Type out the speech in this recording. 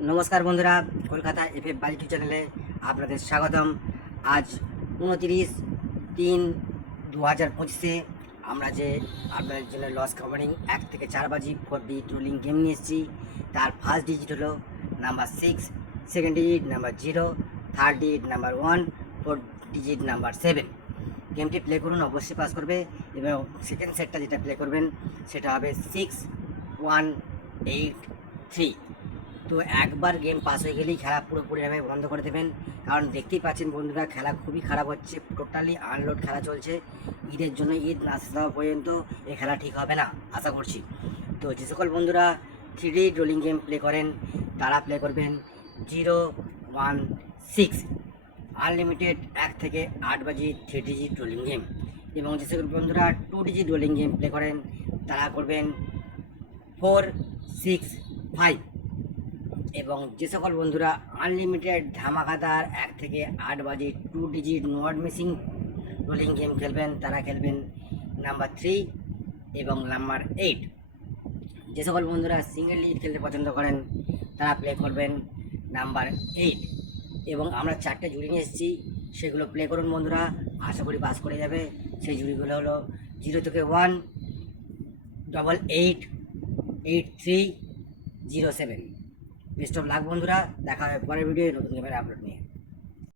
নমস্কার বন্ধুরা, কলকাতা এফএফ বাজিটি চ্যানেলে আপনাদের স্বাগতম। আজ 29/3/2025-এ আমরা যে আপনাদের জন্য লস কভারিং 1 থেকে 4 বাজি 4 ডিজিট রোলিং গেম নিয়ে এসেছি। তার ফার্স্ট ডিজিট হলো number 6, second digit number 0, third digit number 1, fourth digit number 7। গেমটি প্লে করুন, অবশ্যই পাস করবে। এবং সেকেন্ড সেটটা যেটা প্লে করবেন সেটা হবে 6-1-8-3। তো একবার গেম পাস হয়ে গেলেই খেলা পুরোপুরিভাবে বন্ধ করে দেবেন, কারণ দেখতেই পাচ্ছেন বন্ধুরা খেলা খুবই খারাপ হচ্ছে। টোটালি আনলোড খেলা চলছে। ঈদের জন্য ঈদ না শেষ হওয়া পর্যন্ত এই খেলা ঠিক হবে না আশা করছি। তো যে সকল বন্ধুরা 3D রোলিং গেম প্লে করেন তারা প্লে করবেন 0-1-6 আনলিমিটেড 1 থেকে 8 বাজি 3 ডিজিট রোলিং গেম। এবং যে সকল বন্ধুরা 2 ডিজিট রোলিং গেম প্লে করেন তারা করবেন 4-6-5। এবং যে সকল বন্ধুরা আনলিমিটেড ধামাকাদার 1 থেকে 8 বাজি 2 digit not missing rolling game খেলবেন তারা খেলবেন নাম্বার 3 এবং নাম্বার 8। যে সকল বন্ধুরা সিঙ্গেল ডিজিট খেলতে পছন্দ করেন তারা প্লে করবেন নাম্বার 8। এবং আমরা 4টে জুড়ি নিয়ে এসেছি, সেগুলো প্লে করুন বন্ধুরা, আশা করি পাস করে যাবে। সেই জুড়িগুলো হলো 0 থেকে 1, 888307। বেস্ট অফ লাক বন্ধুরা, দেখা হবে পরের ভিডিও নতুন গেমের আপলোড নিয়ে।